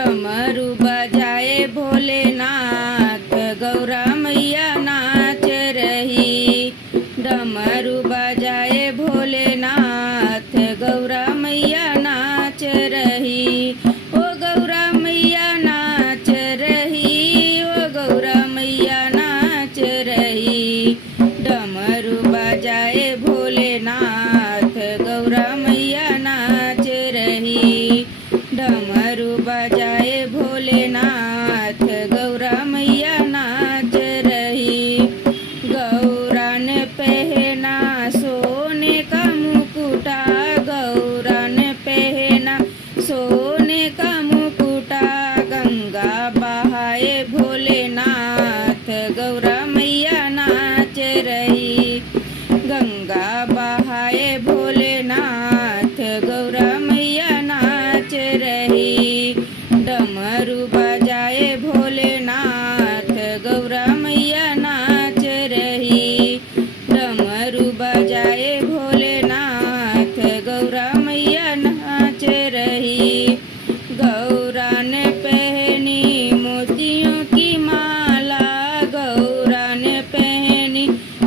डमरू बजाए भोलेनाथ, गौरा मैया नाच रही। डमरू बजाए भोलेनाथ, गौरा मैया नाच रही। ओ गौरा मैया नाच रही, ओ गौरा मैया नाच रही। डमरू बजाए भोलेनाथ, गौरा मैया नाच रही। डमरू बजाए भोलेनाथ, गौरा मैया नाच रही। गौरा ने पहना सोने का मुकुटा, गौरा ने पहना सोने का मुकुटा। गंगा बहाए भोलेनाथ, गौरा मैया नाच रही। गंगा बहाए भोलेनाथ, गौरा मैया नाच रही। डमरू बजाए भोलेनाथ, गौरा मैया नाच रही। डमरू बजाए भोलेनाथ, गौरा मैया नाच रही। गौरा ने पहनी मोतियों की माला, गौरा ने पहनी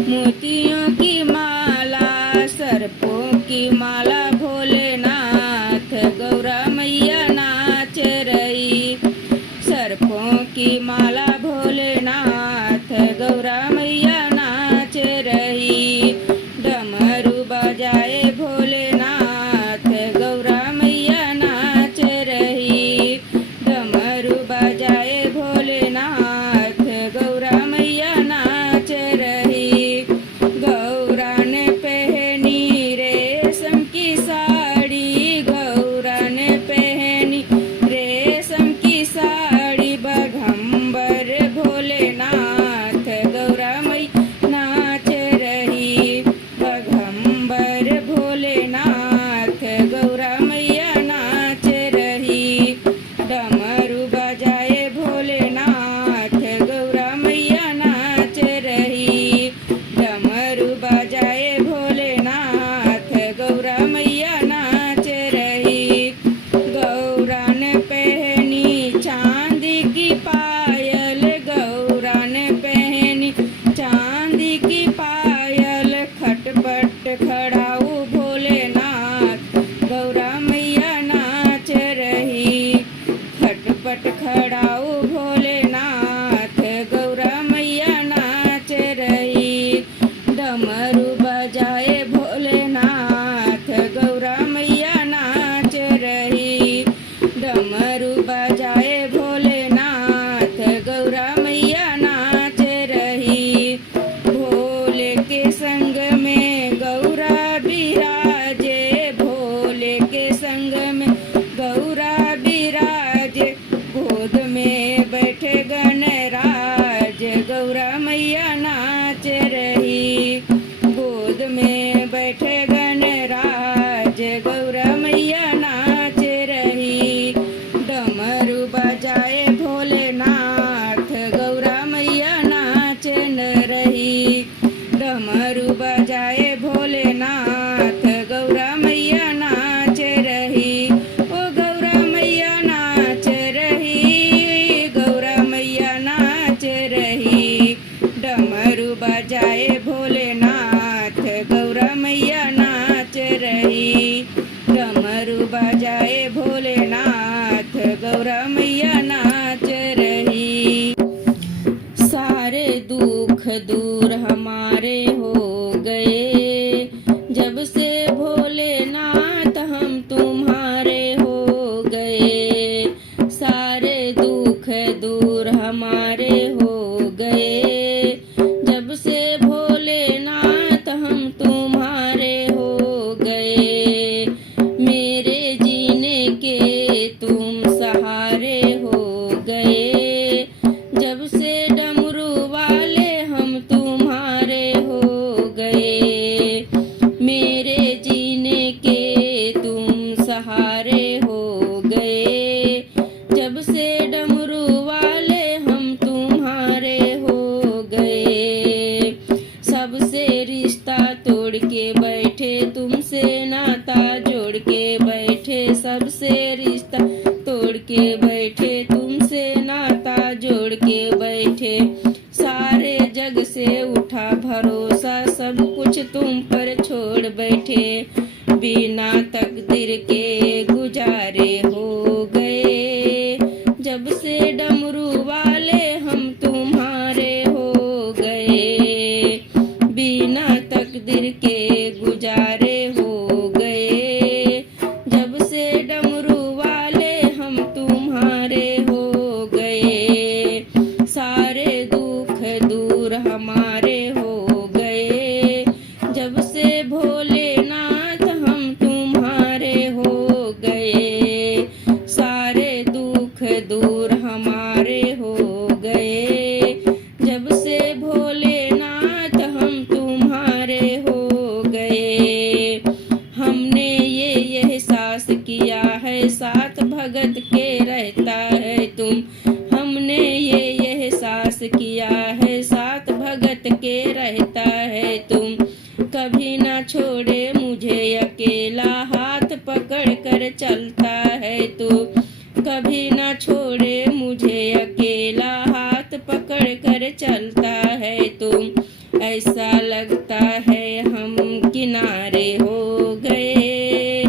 मोतियों की माला। सर्पों की माला भोलेनाथ, गौरा मैया नाच रही। सर्पों की माला भोलेनाथ, गौरा मैया नाच रही। डमरू बजाए भोलेनाथ, गौरा मैया नाच रही। डमरू बजाए भोलेनाथ, गौरा मैया नाच रही। गौरा ने पहनी रेशम की साड़ी, गौरा ने पहनी रेशम की साड़ी। बघम्बर भोलेनाथ, गौरा मैया नाच रही। बघम्बर भोलेनाथ, गौरा मैया नाच रही। डमरू बजाए भोलेनाथ, गौरा मैया नाच रही। डमरू बजाए भोलेनाथ, गौरा मैया नाच रही। गौरा ने पहनी चांदी की पायल, गौरा ने पहनी चांदी की पायल। खटपट खड़ाऊ भोलेनाथ, गौरा मैया नाच रही। खटपट खड़ाऊ भोलेनाथ, गौरा मैया नाच रही। डमरू बजाए भोलेनाथ, गौरा मैया नाच रही। डमरू बजाए भोलेनाथ, गौरा मैया नाच रही। भोले के संग में गौरा बिराजे, भोले के संग में गौरा बिराजे। गोद में बैठे गणराज, गौरा मैया नाच रही। गोद में बैठे गणराज, गौरा मैया नाच रही। डमरू बजाए भोलेनाथ, गौरा मैया नाच रही। डमरू बजाए भोलेनाथ, गौरा मैया नाच रही। ओ गौरा मैया नाच रही, गौरा मैया नाच रही। डमरू बजाए भोलेनाथ, गौरा मैया नाच रही। डमरू बजाए भोलेनाथ, गौरा मैया नाच रही। सारे दुख दूर हमारे हो गए, जब से भोलेनाथ हम तुम्हारे हो गए। सारे दुख दूर हमारे हो गए, जब से भोलेनाथ हम तुम्हारे हो गए। मेरे जीने के तुम सहारे हो के बैठे, तुमसे नाता जोड़ के बैठे। सारे जग से उठा भरोसा, सब कुछ तुम पर छोड़ बैठे। बिना तकदीर के गुजारे हो गए, जब से डमरू वाले हम तुम्हारे हो गए। बिना तकदीर के गुजारे हो गए, जब से डमरू वाले हम तुम्हारे हो गए। सारे दुख दूर हमारे हो गए, जब से भोलेनाथ हम तुम्हारे हो गए। सारे दुख दूर हमारे हो गए, जब से भोलेनाथ हम तुम्हारे हो गए। हमने ये एहसास किया है, साथ भगत के रहता है तुम। हमने ये एहसास किया है, साथ भगत के रहता है तुम। कभी ना छोड़े मुझे अकेला, हाथ पकड़ कर चलता है तू। कभी ना छोड़े मुझे अकेला, हाथ पकड़ कर चलता है तुम। ऐसा लगता है हम किनारे हो गए,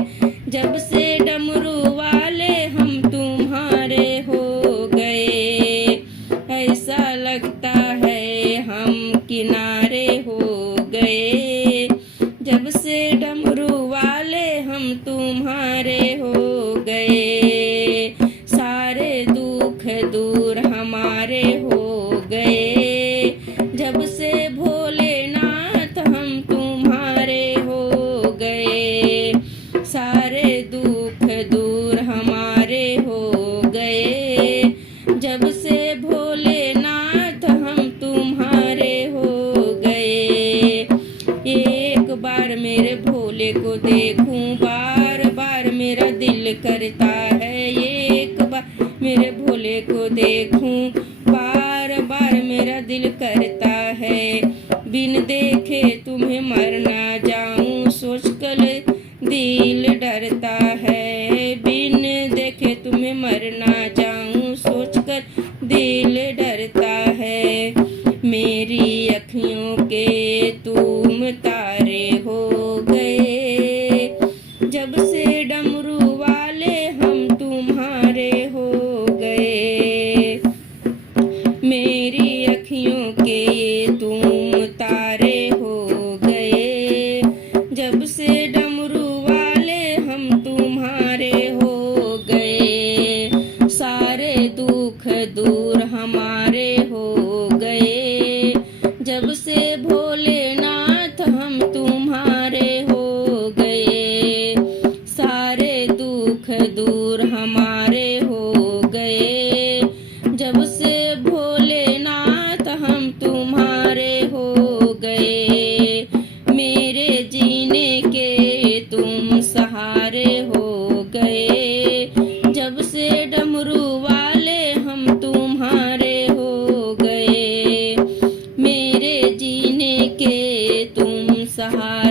जब से डमरू वाले हम तुम्हारे हो गए। ऐसा लगता है हम किनारे हो गए, जब से डमरू वाले हम तुम्हारे हो गए। सारे दुख दूर हमारे हो गए, जब से भोलेनाथ हम तुम्हारे हो गए। सारे दुख दूर हमारे हो गए, जब से भोलेनाथ हम तुम्हारे हो गए। एक बार मेरे भोले को देखूं, बार बार मेरा दिल करता है। एक बार मेरे भोले को देखूं, बार बार मेरा दिल करता है। बिन देखे तुम्हें मर ना जाऊं, सोचकर दिल डरता है। बिन देखे तुम्हें मर ना जाऊं, सोचकर दिल डरता है। मेरी अखियों के तुम तारे हो गए, जब से डमरू वाले हम तुम्हारे हो गए। मेरी अखियों के तुम तारे हो गए, जब से डमरू वाले हम तुम्हारे हो गए। सारे दुख दूर हमारे हो गए, जब से भोलेनाथ हम तुम्हारे हो गए। सारे दुख दूर हमारे हो गए, जब से भोलेनाथ हम तुम्हारे हो गए। मेरे जीने के तुम सहारे हो गए, जब से डमरू वाले हम तुम्हारे हो गए। मेरे जीने के तुम सहारे